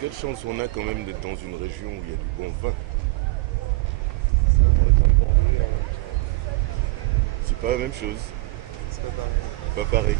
quelle chance on a quand même d'être dans une région où il y a du bon vin. Ça va être un Bordeaux en même temps. C'est pas la même chose. C'est pas pareil. Pas pareil.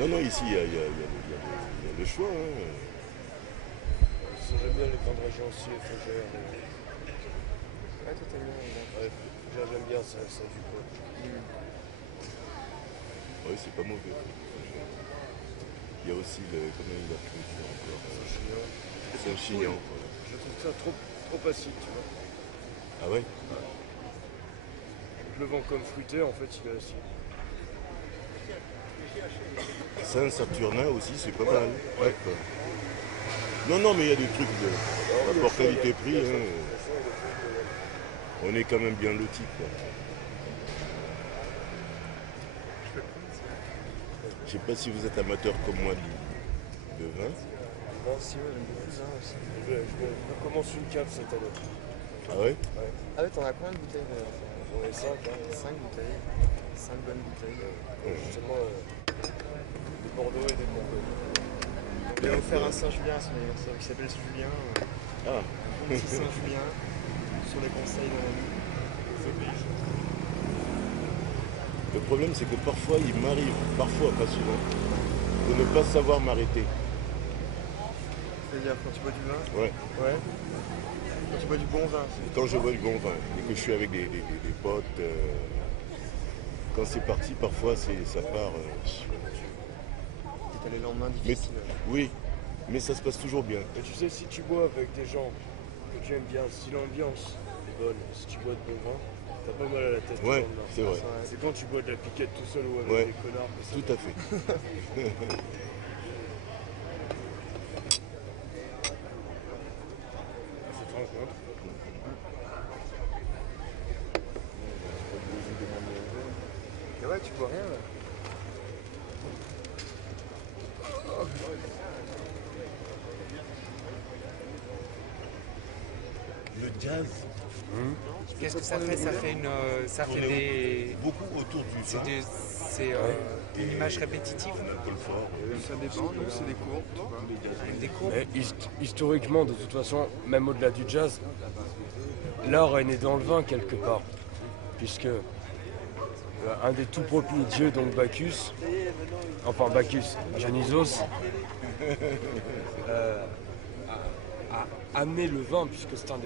Non, non, ici, il y a le choix. Hein. J'aime bien les grandes régions aussi, les Fougères. Ouais, toi t'aimes bien. Ouais, Fougères, j'aime bien, ça a du quoi. Oui, c'est pas mauvais. Il y a aussi le. Comment il appelle ça encore Saint-Chinian. Voilà. Je trouve ça trop acide, tu vois. Ah ouais. Je le vends comme fruité, en fait, il est acide. Saint-Saturnin aussi, c'est pas Voilà. mal. Ouais. Non, non, mais il y a des trucs de rapport qualité-prix. Hein. On est quand même bien lotis, quoi. Je sais pas si vous êtes amateur comme moi de vin. Moi aussi, ouais, j'aime beaucoup ça aussi. Je commence une cave cette année. Ah ouais. Ah ouais, t'en as combien de bouteilles d'ailleurs? J'en ai 5, hein. 5 bouteilles. 5 bonnes bouteilles. Justement, des Bordeaux et des Bourgogne. On lui a offert un Saint-Julien à son anniversaire qui s'appelle Julien. Ah. Un petit Saint-Julien sur les conseils d'un ami. Le problème, c'est que parfois, il m'arrive, parfois, pas souvent, de ne pas savoir m'arrêter. C'est-à-dire quand tu bois du vin? Ouais. Ouais. Quand tu bois du bon vin. Quand je bois du bon vin et que je suis avec des potes, quand c'est parti, parfois, ça part. T'as les lendemains Mais, difficiles. oui, mais ça se passe toujours bien. Mais tu sais, si tu bois avec des gens que tu aimes bien, si l'ambiance est bonne, si tu bois de bon vin, t'as pas mal à la tête. Ouais, le lendemain. c'est vrai. C'est quand tu bois de la piquette tout seul ou avec Ouais. des connards que ça Tout à fait. se rencontre. Et ouais, tu bois rien là. Le jazz, Qu'est-ce que ça fait? Ça fait ça fait des, beaucoup autour du vin. c'est une image répétitive Paul Fort. Ça dépend, nous c'est des courbes. avec des courbes. Mais historiquement, de toute façon, même au-delà du jazz, l'art est né dans le vin quelque part. Puisque un des tout premiers dieux, donc Bacchus, Dionysos, a amené le vin, puisque c'est un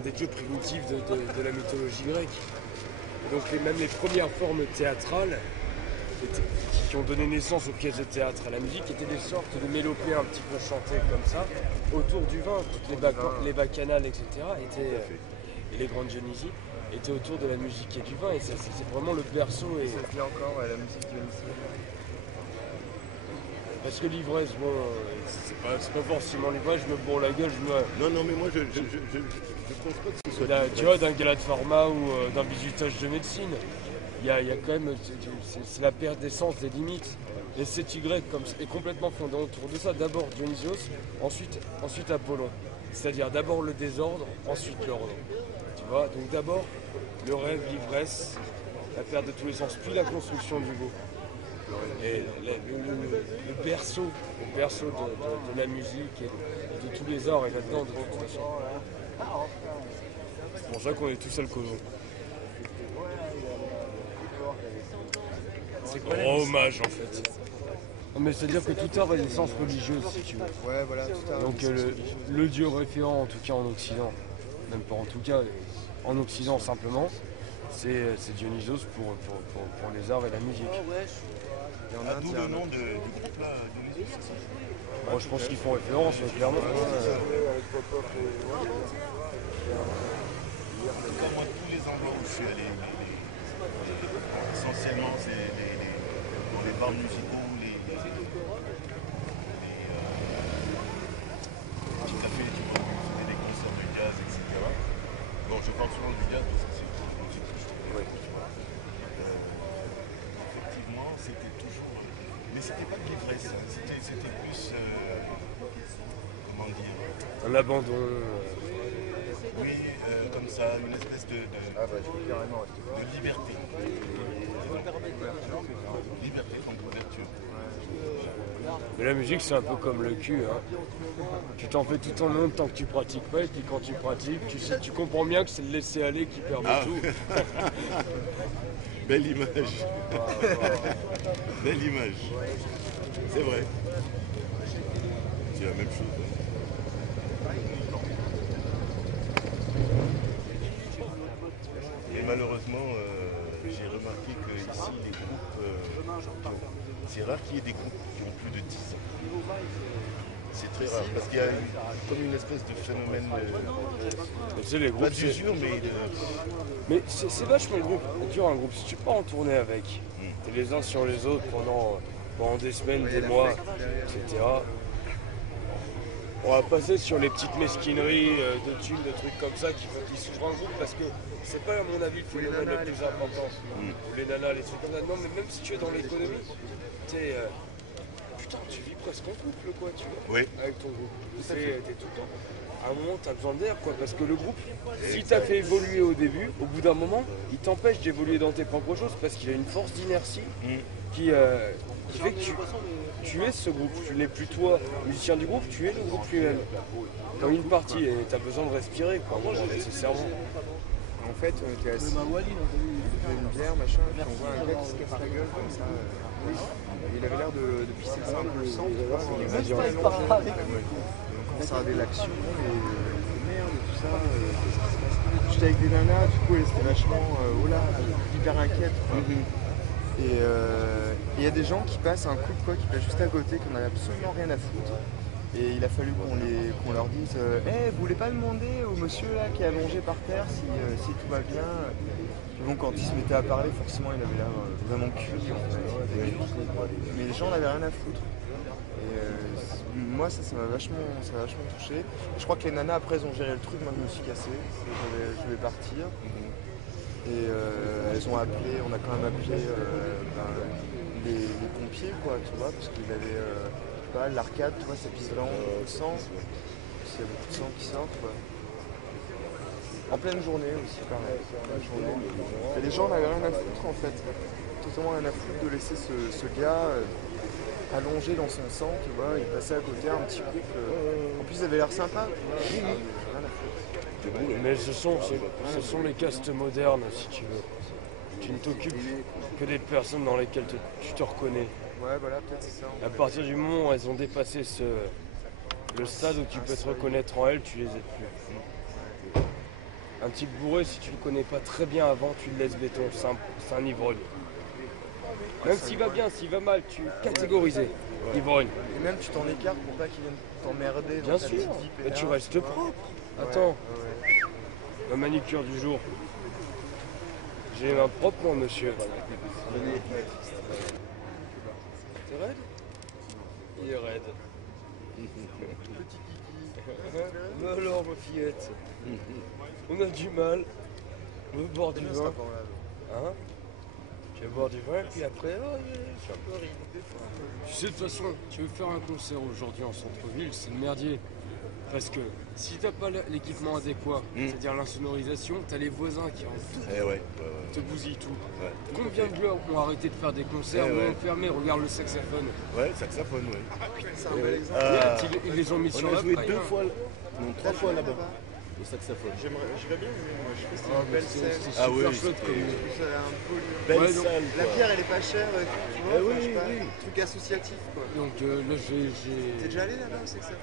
des dieux primitifs de la mythologie grecque. Donc même les premières formes théâtrales qui ont donné naissance aux pièces de théâtre, à la musique, étaient des sortes de mélopées un petit peu chantées comme ça, autour du vin. Toutes les bacchanales, etc., et les grandes Dionysies étaient autour de la musique et du vin. Et c'est vraiment le berceau. Et... Ça se dit encore, ouais, la musique dionysienne. Parce que l'ivresse, bon, c'est pas forcément l'ivresse, je me bourre la gueule, Non, non, mais moi, je pense pas que ce soit. tu vois, d'un gala de pharma ou d'un bisutage de médecine, il y a quand même, c'est la perte d'essence des limites. Et cet Y est complètement fondé autour de ça. D'abord Dionysos, ensuite Apollon. C'est-à-dire d'abord le désordre, ensuite l'ordre. Tu vois, donc d'abord le rêve, l'ivresse, la perte de tous les sens, puis la construction du beau. Et le berceau de la musique et de tous les arts est là-dedans de toute façon. C'est pour ça qu'on est tous alcooliques. C'est quoi Rend hommage en fait. Non, mais c'est-à-dire que tout art a une essence religieuse si tu veux. Ouais, voilà, tout à fait. Donc le dieu référent en tout cas en Occident, même pas en tout cas, en Occident simplement, c'est Dionysos pour les arts et la musique. Et en Inde, D'où il y a le un nom autre. du groupe là, Dionysos. Moi je pense qu'ils font référence, clairement. En tout cas, moi, tous les endroits où je suis allé, essentiellement, c'est dans les bars musicaux, les petits cafés, tu vois, où il y avait des concerts de jazz, etc. Bon, je parle souvent du jazz parce que c'est la musique que je trouve, tu vois. Effectivement, c'était toujours. Mais c'était pas de l'ivresse, hein. C'était plus. Comment dire. Un abandon. Oui, comme ça, une espèce de liberté. Liberté comme couverture. Mais la musique, c'est un peu comme le cul. Hein. Tu t'en fais tout ton monde tant que tu pratiques pas, et puis quand tu pratiques, tu comprends bien que c'est le laisser aller qui permet tout. Belle image. Belle image. C'est vrai. C'est la même chose. Et malheureusement, j'ai remarqué que ici, les groupes, c'est rare qu'il y ait des groupes qui ont plus de 10 ans. C'est très rare, parce qu'il y a comme une espèce de phénomène, Tu sais, les groupes, pas d'usure, mais mais c'est vachement dur un groupe. Si tu pars en tournée avec, t'es les uns sur les autres pendant des semaines, des mois, etc. On va passer sur les petites mesquineries de thunes, de trucs comme ça qui souffrent un groupe parce que c'est pas à mon avis le phénomène le plus important. Ou les nanas, les trucs comme ça. Non mais même si tu es dans l'économie, t'es putain tu vis presque en couple quoi tu vois. Oui. Avec ton groupe. T'es tout le temps. À un moment t'as besoin d'air quoi parce que le groupe, si t'as fait évoluer au début, au bout d'un moment, il t'empêche d'évoluer dans tes propres choses parce qu'il a une force d'inertie qui fait que tu es ce groupe, tu n'es plus toi, musicien du groupe, tu es le groupe lui-même. Comme une partie, et tu as besoin de respirer, quoi, nécessairement. En fait, tu es assis, tu fais une bière, machin, puis on voit un gars qui se casse la gueule comme ça. Il avait l'air de pisser ça un peu le sang, tu vois. Il est même pas allongé. On commence à regarder l'action, et merde, et tout ça. Qu'est-ce qui se passe? J'étais avec des nanas, du coup, elles étaient vachement, oh là, hyper inquiètes, quoi. Et il y a des gens qui passent un couple quoi, qui passe juste à côté, qu'on n'a absolument rien à foutre. Et il a fallu qu'on leur dise vous voulez pas demander au monsieur là qui est allongé par terre si tout va bien. Et bon, quand il se mettait à parler, forcément il avait l'air vraiment cuit en fait. Mais les gens n'avaient rien à foutre. Et moi ça m'a vachement touché. Je crois que les nanas après elles ont géré le truc, moi je me suis cassé, je vais partir. Et elles ont appelé, on a quand même appelé les pompiers quoi, tu vois, parce qu'il avait, je sais pas, l'arcade, tu vois, ça pisse vraiment beaucoup de sang. Il y a beaucoup de sang qui sort quoi. En pleine journée aussi, pareil. Et les gens n'avaient rien à foutre en fait. Totalement rien à foutre de laisser ce gars allongé dans son sang, tu vois, il passait à côté un petit couple. En plus, ils avaient l'air sympa, tu vois. Rien à foutre. Mais ce sont les castes modernes, si tu veux. Tu ne t'occupes que des personnes dans lesquelles tu te reconnais. Ouais, voilà, peut-être c'est ça. À partir du moment où elles ont dépassé le stade où tu peux te reconnaître en elles, tu les aides plus. Un type bourré, si tu le connais pas très bien avant, tu le laisses béton, c'est un ivrogne. Même s'il va bien, s'il va mal, tu catégorises. Ivrogne. Et même tu t'en écartes pour pas qu'il vienne t'emmerder. Bien sûr, mais tu restes propre. Attends, la manicure du jour. J'ai les mains propres, moi, monsieur. T'es raide? Il est raide. Petit kiki. Mais alors, ma fillette, on a du mal. On veut boire du vin. Hein? Tu vas boire du vin, et puis après, je suis un peu ride. Tu sais, de toute façon, tu veux faire un concert aujourd'hui en centre-ville, c'est le merdier. Parce que si t'as pas l'équipement adéquat, c'est-à-dire l'insonorisation, t'as les voisins qui te bousillent tout. Ouais. Combien de gars ont arrêté de faire des concerts ou ont fermé, regarde le saxophone. Ouais, saxophone, ouais. C'est un bel exemple. Ils les ont mis On sur a la joué paille, 2 hein. fois, non 3 fois là-bas, au saxophone. J'irais bien, moi je trouve que c'est Ah, une belle scène. c'est Ah super oui, chouette c'était- comme... C'est un pôle. Belle Ouais, donc, salle, La quoi. bière elle est pas chère, tu vois, Ah oui, je sais pas, oui. truc associatif quoi. Donc là, T'es déjà allé là-bas au saxophone?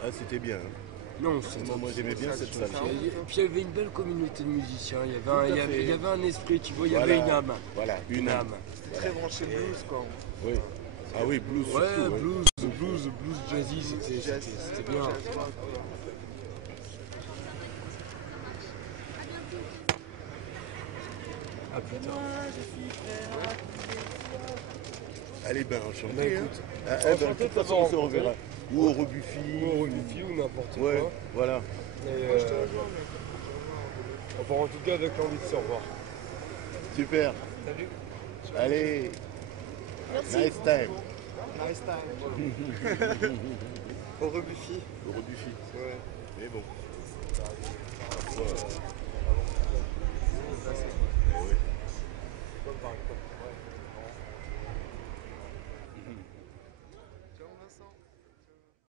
Ah, c'était bien. Hein. Non, c'est Moi, j'aimais bien cette salle. Et puis il y avait une belle communauté de musiciens, il y Tout à avait, fait. il y avait un esprit, tu vois, il y Voilà. avait une âme. Voilà, une âme. Très branché blues quoi. Oui. Ah oui, blues Ouais, surtout. ouais. blues jazzy, c'était bien. Ah putain. Allez, ben, enchanté. Bah, hein. écoute, Ah, ben, de enchanté toute de façon, t'avoir on se rencontré. reverra. Ou au Rebuffy. Ou au Luffy ou n'importe Ouais, quoi. voilà. Et, Moi je te rejoins mec. enfin, en tout cas avec l'envie de se revoir. Super. Salut. Allez. Nice time. Nice time. Au Rebuffy. Au Rebuffy. Ouais. Eh Mais bon, parfois,